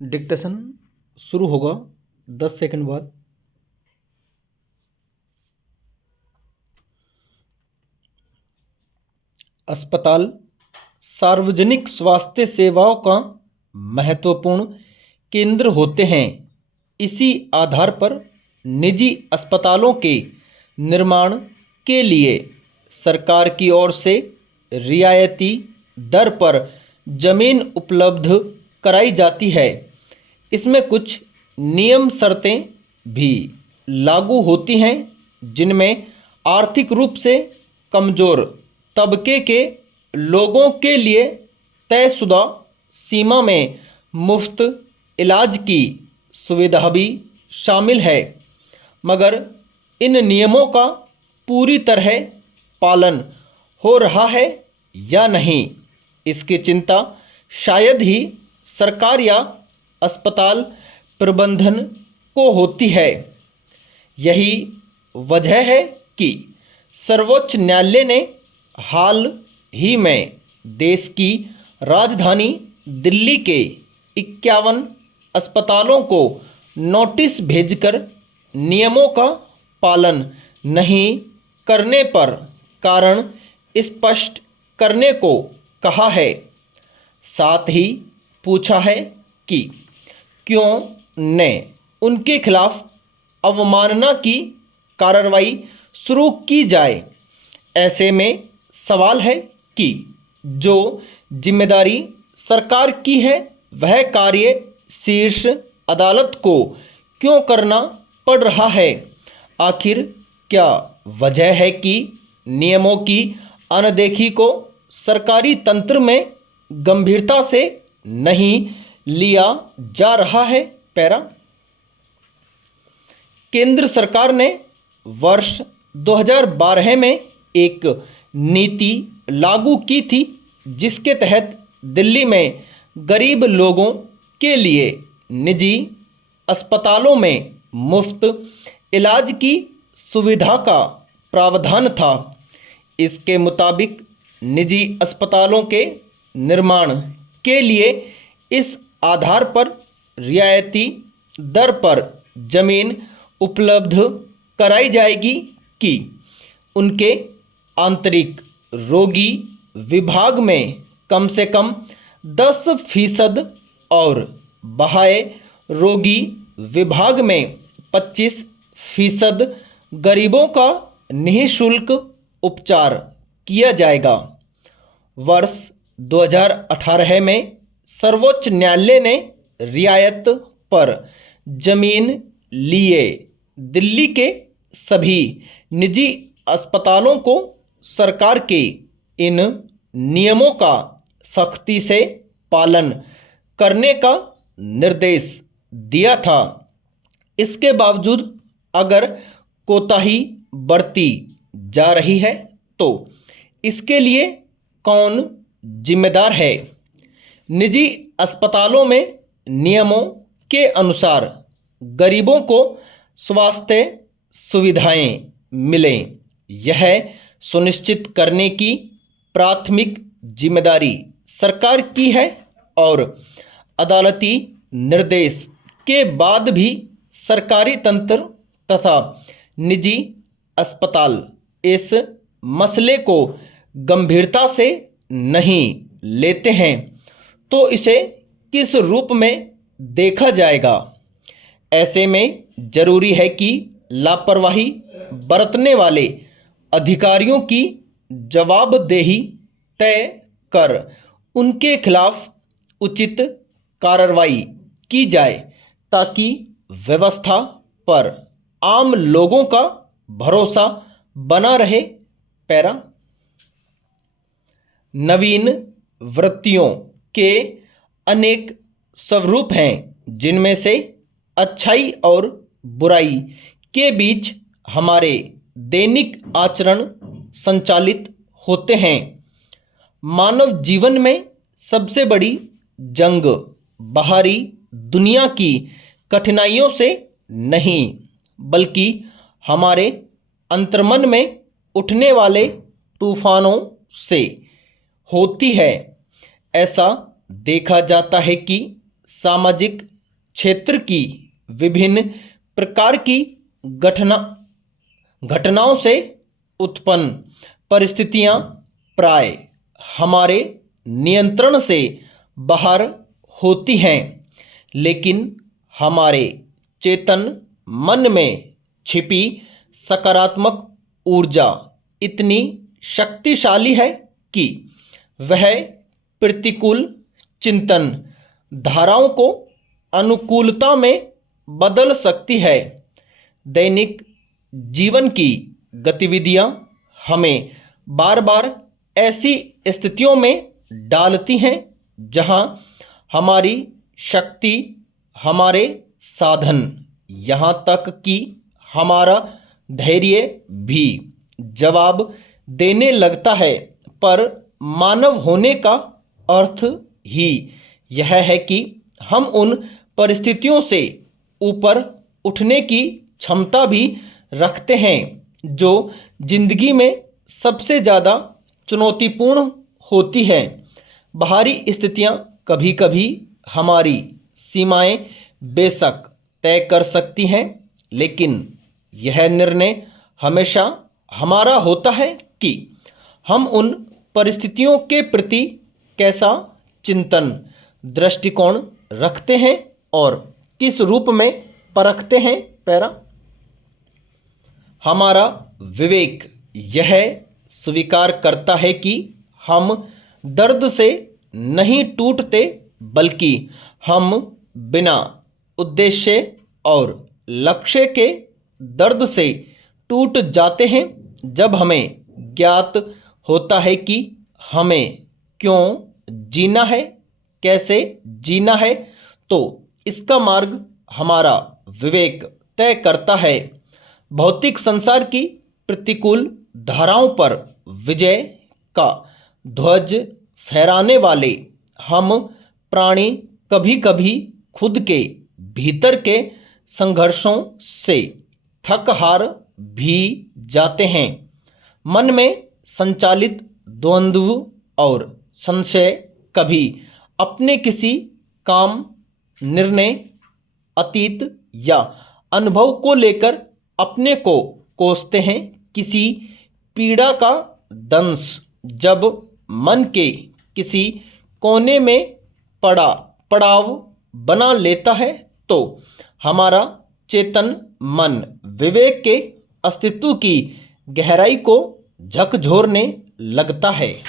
Dictation शुरू होगा 10 second बाद। अस्पताल सार्वजनिक स्वास्थ्य सेवाओं का महत्वपूर्ण केंद्र होते हैं। इसी आधार पर निजी अस्पतालों के निर्माण के लिए सरकार की ओर से रियायती दर पर जमीन उपलब्ध कराई जाती है। इसमें कुछ नियम शर्तें भी लागू होती हैं, जिनमें आर्थिक रूप से कमज़ोर तबके के लोगों के लिए तयशुदा सीमा में मुफ्त इलाज की सुविधा भी शामिल है। मगर इन नियमों का पूरी तरह पालन हो रहा है या नहीं, इसकी चिंता शायद ही सरकार या अस्पताल प्रबंधन को होती है। यही वजह है कि सर्वोच्च न्यायालय ने हाल ही में देश की राजधानी दिल्ली के 51 अस्पतालों को नोटिस भेजकर नियमों का पालन नहीं करने पर कारण स्पष्ट करने को कहा है। साथ ही पूछा है कि क्यों न उनके खिलाफ अवमानना की कार्रवाई शुरू की जाए। ऐसे में सवाल है कि जो जिम्मेदारी सरकार की है, वह कार्य शीर्ष अदालत को क्यों करना पड़ रहा है। आखिर क्या वजह है कि नियमों की अनदेखी को सरकारी तंत्र में गंभीरता से नहीं लिया जा रहा है। पैरा केंद्र सरकार ने वर्ष 2012 में एक नीति लागू की थी, जिसके तहत दिल्ली में गरीब लोगों के लिए निजी अस्पतालों में मुफ्त इलाज की सुविधा का प्रावधान था। इसके मुताबिक निजी अस्पतालों के निर्माण के लिए इस आधार पर रियायती दर पर जमीन उपलब्ध कराई जाएगी कि उनके आंतरिक रोगी विभाग में कम से कम 10% और बाह्य रोगी विभाग में 25% गरीबों का निःशुल्क उपचार किया जाएगा। वर्ष 2018 में सर्वोच्च न्यायालय ने रियायत पर जमीन लिए दिल्ली के सभी निजी अस्पतालों को सरकार के इन नियमों का सख्ती से पालन करने का निर्देश दिया था। इसके बावजूद अगर कोताही बरती जा रही है तो इसके लिए कौन जिम्मेदार है। निजी अस्पतालों में नियमों के अनुसार गरीबों को स्वास्थ्य सुविधाएं मिलें, यह सुनिश्चित करने की प्राथमिक जिम्मेदारी सरकार की है और अदालती निर्देश के बाद भी सरकारी तंत्र तथा निजी अस्पताल इस मसले को गंभीरता से नहीं लेते हैं तो इसे किस रूप में देखा जाएगा। ऐसे में जरूरी है कि लापरवाही बरतने वाले अधिकारियों की जवाबदेही तय कर उनके खिलाफ उचित कार्रवाई की जाए, ताकि व्यवस्था पर आम लोगों का भरोसा बना रहे। पैरा नवीन वृत्तियों के अनेक स्वरूप हैं, जिनमें से अच्छाई और बुराई के बीच हमारे दैनिक आचरण संचालित होते हैं। मानव जीवन में सबसे बड़ी जंग बाहरी दुनिया की कठिनाइयों से नहीं, बल्कि हमारे अंतर्मन में उठने वाले तूफानों से होती है। ऐसा देखा जाता है कि सामाजिक क्षेत्र की विभिन्न प्रकार की घटनाओं से उत्पन्न परिस्थितियां प्राय हमारे नियंत्रण से बाहर होती हैं, लेकिन हमारे चेतन मन में छिपी सकारात्मक ऊर्जा इतनी शक्तिशाली है कि वह प्रतिकूल चिंतन धाराओं को अनुकूलता में बदल सकती है। दैनिक जीवन की गतिविधियां हमें बार बार ऐसी स्थितियों में डालती हैं जहां हमारी शक्ति, हमारे साधन, यहाँ तक कि हमारा धैर्य भी जवाब देने लगता है। पर मानव होने का अर्थ ही यह है कि हम उन परिस्थितियों से ऊपर उठने की क्षमता भी रखते हैं जो जिंदगी में सबसे ज़्यादा चुनौतीपूर्ण होती है। बाहरी स्थितियां कभी कभी हमारी सीमाएं बेशक तय कर सकती हैं, लेकिन यह निर्णय हमेशा हमारा होता है कि हम उन परिस्थितियों के प्रति कैसा चिंतन दृष्टिकोण रखते हैं और किस रूप में परखते हैं। पैरा हमारा विवेक यह स्वीकार करता है कि हम दर्द से नहीं टूटते, बल्कि हम बिना उद्देश्य और लक्ष्य के दर्द से टूट जाते हैं। जब हमें ज्ञात होता है कि हमें क्यों जीना है, कैसे जीना है, तो इसका मार्ग हमारा विवेक तय करता है। भौतिक संसार की प्रतिकूल धाराओं पर विजय का ध्वज फहराने वाले हम प्राणी कभी कभी खुद के भीतर के संघर्षों से थक हार भी जाते हैं। मन में संचालित द्वंद्व और संशय कभी अपने किसी काम, निर्णय, अतीत या अनुभव को लेकर अपने को कोसते हैं। किसी पीड़ा का दंश जब मन के किसी कोने में पड़ाव बना लेता है, तो हमारा चेतन मन विवेक के अस्तित्व की गहराई को झकझोरने लगता है।